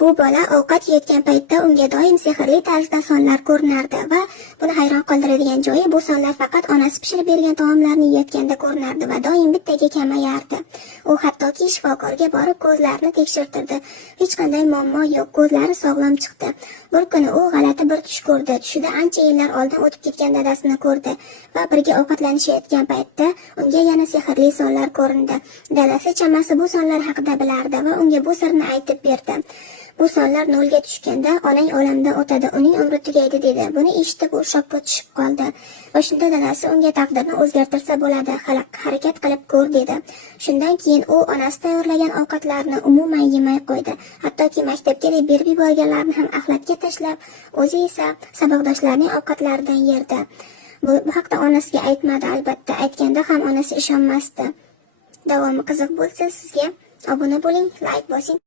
Bu bola ovqat yeyotgan paytda unga doim sehrli tarzda sonlar ko'rinardi va buni hayron qoldiradigan joyi bu sonlar faqat onasi pishirib bergan taomlarni yeyotganda ko'rinardi va doim bittaga kamayardi. U hattoki shifokorga borib ko'zlarini tekshirtirdi. Hech qanday muammo yo'q, ko'zlari sog'lom chiqdi. Bir kuni u g'alati bir tush ko'rdi. Tushida ancha yillar oldin o'tib ketgan dadasini ko'rdi va birga ovqatlanishayotgan paytda unga yana sehrli sonlar ko'rindi. Dadasi chamasi bu sonlar haqida bilardi va unga bu sirni aytib berdi. Bu sonlar nolga tushganda onang olamda o'tadi, uning umri tugaydi dedi. Buni eshitib u shokka tushib qoldi. Va shunda dadasi unga taqdirni o'zgartirsa bo'ladi, harakat qilib ko'r dedi. Shundan keyin u onasi tayyorlagan ovqatlarni umuman yemay qo'ydi. Hattoki maktabga berib yuborganlarni ham axlatga tashlab, o'zi esa saboqdoshlarning ovqatlaridan yerdi. Bu haqda onasiga aytmadi albatta. Aytganda ham onasi ishonmasdi. Davomi qiziq bo'lsa sizga obuna bo'ling, like bosing.